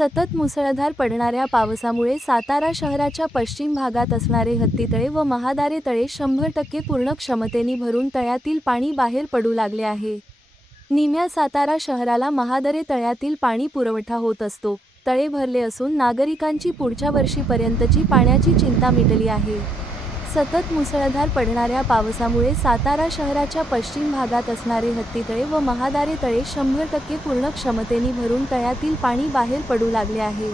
सतत मुसळधार पडणाऱ्या पावसामुळे सातारा शहराच्या पश्चिम भागात असणारे हत्तीतळे व महादारे तळे 100% पूर्ण क्षमतेने भरून तळ्यातील पाणी बाहेर पडू लागले आहे। निम्या सातारा शहराला महादारे तळ्यातील पाणी पुरवठा होत असतो। तळे भरले असून नागरिकांची पुढच्या वर्षीपर्यंतची पाण्याची चिंता मिटली आहे। सतत मुसळधार पडणाऱ्या पावसामुळे सातारा शहराच्या पश्चिम भागात असणारे हत्तीतळे व महादारे तळे 100% पूर्ण क्षमतेने भरून तळ्यातील पाणी बाहेर पडू लागले आहे।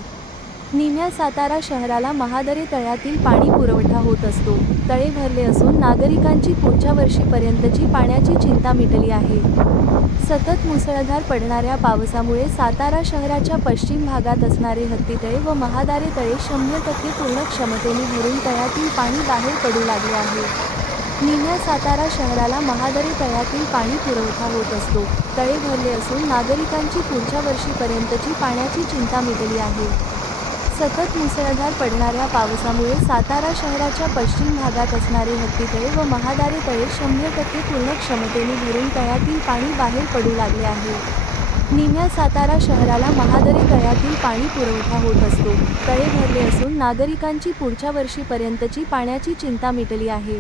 निम्या सातारा शहराला महादारे तळ्यातील पाणी पुरवठा होत असतो। तळे भरले असून नागरिकांची पुढच्या वर्षीपर्यंतची पाण्याची चिंता मिटली आहे। सतत मुसळधार पडणाऱ्या पावसामुळे सातारा शहराच्या पश्चिम भागात असणारे हत्तीतळे व महादारे तळे 100% पूर्ण क्षमतेने भरून तळ्यातील पाणी बाहेर पडू लागले आहे। निम्या सातारा शहराला महादारे तळ्यातील पाणी पुरवठा होत असतो। तळे भरले असून नागरिकांची पुढच्या वर्षीपर्यंतची पाण्याची चिंता मिटली आहे। सतत मुसळधार पडणाऱ्या पावसामुळे सातारा शहराच्या पश्चिम भागात असणारे हत्तीतळे व महादारे तळे 100% पूर्ण क्षमतेने भरून तळ्यातील पाणी बाहेर पडू लागले आहे। निम्या सातारा शहराला महादारे तळ्यातील पाणी पुरवठा होत असतो। तळे भरले असून नागरिकांची पुढच्या वर्षीपर्यंतची पाण्याची चिंता मिटली आहे।